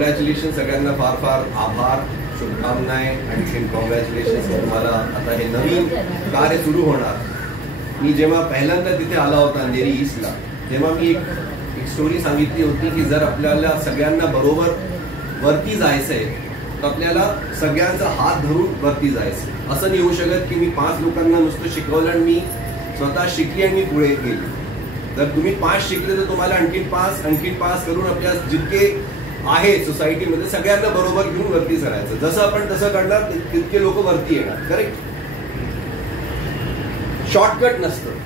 Congratulation सगळ्यांना, फार फार आभार, शुभकामनाएं, आणखीन कॉंग्रॅच्युलेशन तुम्हाला. आता हे नवीन कार्य सुरू होणार. मी जेव्हा पहिल्यांदा तिथे आला होता अंधेरी ईस्टला, तेव्हा मी एक स्टोरी सांगितली होती की जर आपल्याला सगळ्यांना बरोबर वरती जायचं आहे तर आपल्याला सगळ्यांचा हात धरून वरती जायचं. असं नाही होऊ शकत की मी 5 लोकांना नुसतं शिकवलं आणि मी स्वतः शिकली आणि मी पुढे गेली. जर तुम्ही 5 शिकले तर तुम्हाला आणखीन 5 करून आपल्या जितके आहे सोसायटीमध्ये सगळ्यांना बरोबर घेऊन वरती चढायचं. जसं आपण तसं करणार तितके लोक वरती येणार. करेक्ट? शॉर्टकट नसतं.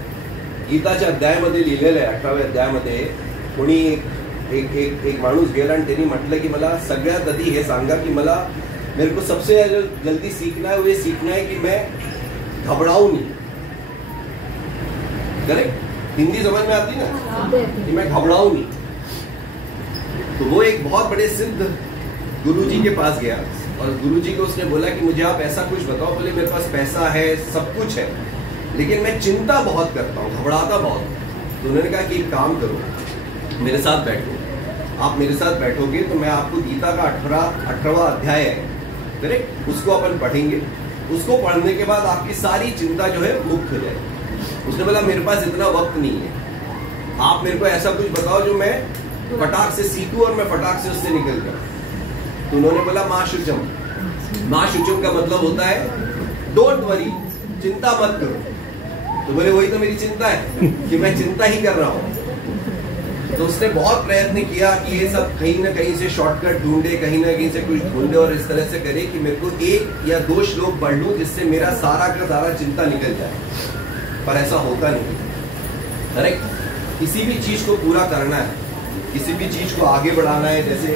गीताच्या अध्यायामध्ये लिहिलेलं आहे, 18व्या अध्यायामध्ये कोणी एक माणूस गेला आणि त्यांनी म्हटलं की मला सगळ्यात आधी हे सांगा की मला मेरे को सबसे जल्दी सीखना है, वो ये सीखना है कि मैं घबराऊं नहीं. करेक्ट? हिंदी समझ में आती ना कि मैं घबराऊं नहीं. तो वो एक बहुत बड़े सिद्ध गुरुजी के पास गया और गुरुजी को उसने बोला कि मुझे आप ऐसा कुछ बताओ. बोले मेरे पास पैसा है, सब कुछ है, लेकिन मैं चिंता बहुत करता हूँ, घबराता बहुत. तो उन्होंने कहा कि एक काम करो, मेरे साथ बैठो. आप मेरे साथ बैठोगे तो मैं आपको गीता का 18वां अध्याय है, करेक्ट, उसको अपन पढ़ेंगे. उसको पढ़ने के बाद आपकी सारी चिंता जो है मुक्त हो जाएगी. उसने बोला मेरे पास इतना वक्त नहीं है, आप मेरे को ऐसा कुछ बताओ जो मैं फटाक से सीखूं और मैं फटाक से उससे निकल जाऊं. तो उन्होंने बोला माँ शुचम. माँ शुचम का मतलब होता है डोंट वरी, चिंता मत करो. तो बोले वही तो मेरी चिंता है कि मैं चिंता ही कर रहा हूँ. तो उसने बहुत प्रयत्न किया कि ये सब कहीं ना कहीं से शॉर्टकट ढूंढे, कहीं ना कहीं से कुछ ढूंढे और इस तरह से करे कि मेरे को 1 या 2 श्लोक पढ़ लूं जिससे मेरा सारा का सारा चिंता निकल जाए. पर ऐसा होता नहीं. करेक्ट? किसी भी चीज को पूरा करना है, किसी भी चीज को आगे बढ़ाना है. जैसे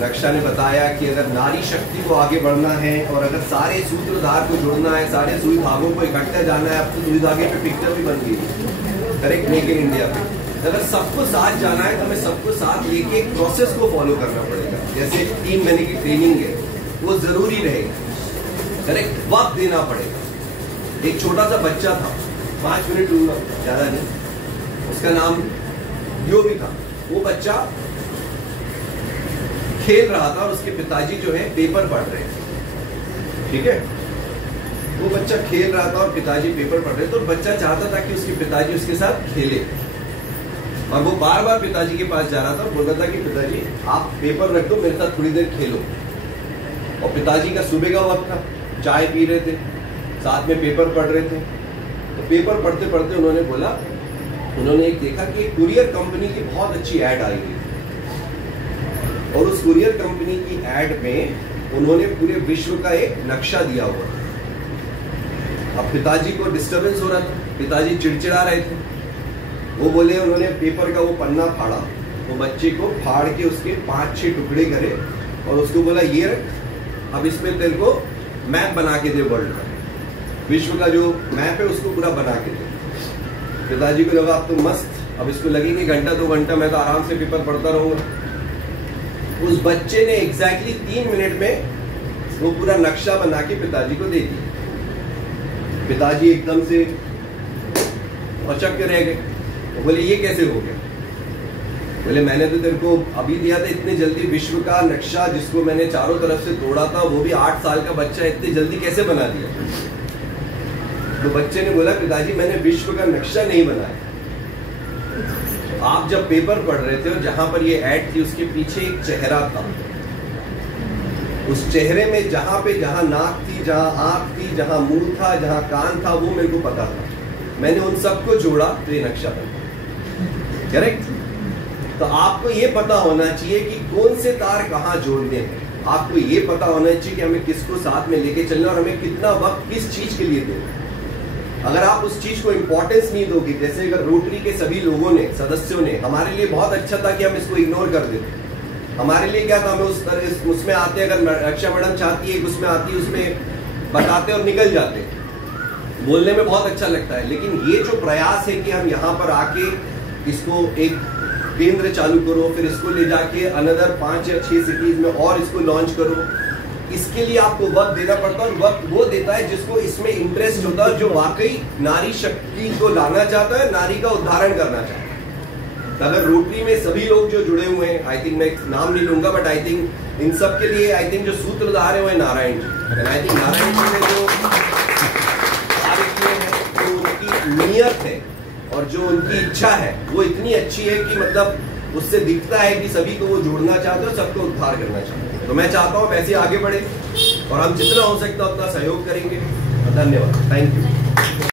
रक्षा ने बताया कि अगर नारी शक्ति को आगे बढ़ना है और अगर सारे सूत्रधार को जोड़ना है, सारे सुई धागों को इकट्ठा जाना है. अब तो सुई धागे पे पिक्चर भी बन गई, करेक्ट, मेक इन इंडिया पे. अगर सबको साथ जाना है तो हमें सबको साथ लेके एक प्रोसेस को फॉलो करना पड़ेगा. जैसे टीम मैंने की ट्रेनिंग है वो जरूरी रहेगा. करेक्ट? वक्त देना पड़ेगा. एक छोटा सा बच्चा था, 5 मिनट दूंगा, ज्यादा नहीं, उसका नाम यो भी था. वो बच्चा खेल रहा था और उसके पिताजी जो है पेपर पढ़ रहे थे. ठीक है? वो बच्चा खेल रहा था और पिताजी पेपर पढ़ रहे थे. तो बच्चा चाहता था कि उसके पिताजी उसके साथ खेले और वो बार बार पिताजी के पास जा रहा था, बोल रहा था कि पिताजी आप पेपर रख दो, मेरे साथ थोड़ी देर खेलो. और पिताजी का सुबह का वक्त था, चाय पी रहे थे, साथ में पेपर पढ़ रहे थे. तो पेपर पढ़ते पढ़ते उन्होंने एक देखा कि एक कुरियर कंपनी की बहुत अच्छी ऐड आई हुई और उस कुरियर कंपनी की ऐड में उन्होंने पूरे विश्व का एक नक्शा दिया हुआ. अब पिताजी को डिस्टरबेंस हो रहा था, पिताजी चिड़चिड़ा रहे थे. वो बोले, उन्होंने पेपर का वो पन्ना फाड़ा, वो बच्चे को फाड़ के उसके 5-6 टुकड़े करे और उसको बोला ये रख, अब इसमें तेरे को मैप बना के दे, वर्ल्ड का, विश्व का जो मैप है उसको पूरा बना के दे. पिताजी को लगा अब तो मस्त, अब इसको लगेंगे 1-2 घंटा, मैं तो आराम से पेपर पढ़ता रहूंगा. उस बच्चे ने एग्जैक्टली 3 मिनट में वो पूरा नक्शा बना के पिताजी को दे दिया. पिताजी एकदम से अचक के रह गए. बोले ये कैसे हो गया? बोले मैंने तो तेरे को अभी दिया था इतने जल्दी विश्व का नक्शा, जिसको मैंने चारों तरफ से तोड़ा था, वो भी 8 साल का बच्चा इतनी जल्दी कैसे बना दिया? तो बच्चे ने बोला पिताजी मैंने विश्व का नक्शा नहीं बनाया, आप जब पेपर पढ़ रहे थे और जहां पर ये ऐड थी उसके पीछे एक चेहरा था. उस चेहरे में जहां नाक थी, जहां आंख थी, जहां मुंह था, जहां कान था, वो मेरे को पता था. मैंने उन सबको जोड़ा तो ये नक्शा बना. करेक्ट? तो आपको ये पता होना चाहिए कि कौन से तार कहाँ जोड़ने हैं. आपको ये पता होना चाहिए कि हमें किसको साथ में लेके चलना और हमें कितना वक्त किस चीज के लिए देना. अगर आप उस चीज को इंपॉर्टेंस नहीं दोगे, जैसे अगर रोटरी के सभी लोगों ने, सदस्यों ने, हमारे लिए बहुत अच्छा था कि हम इसको इग्नोर कर देते. हमारे लिए क्या था, हमें उस तरह उसमें आते, अगर रक्षा मैडम चाहती है उसमें आती, उसमें बताते और निकल जाते. बोलने में बहुत अच्छा लगता है, लेकिन ये जो प्रयास है कि हम यहाँ पर आके इसको एक केंद्र चालू करो, फिर इसको ले जाके अनदर 5 या 6 सिटीज में और इसको लॉन्च करो, इसके लिए आपको वक्त देना पड़ता है. और वक्त वो देता है जिसको इसमें इंटरेस्ट होता है, जो वाकई नारी शक्ति को लाना चाहता है, नारी का उद्धारण करना चाहता है. अगर रोटरी में सभी लोग जो जुड़े हुए हैं, आई थिंक मैं नाम नहीं लूंगा, बट आई थिंक इन सब के लिए आई थिंक जो सूत्रधार है वो है Narayan ji. And I think Narayan ji ने जो कार्य किए हैं, जो उनकी नियत है और जो उनकी इच्छा है वो इतनी अच्छी है कि मतलब उससे दिखता है कि सभी को वो जोड़ना चाहते हो, सबको उद्धार करना चाहते हैं। तो मैं चाहता हूँ वैसे आगे बढ़े और हम जितना हो सकता है उतना सहयोग करेंगे। धन्यवाद, थैंक यू।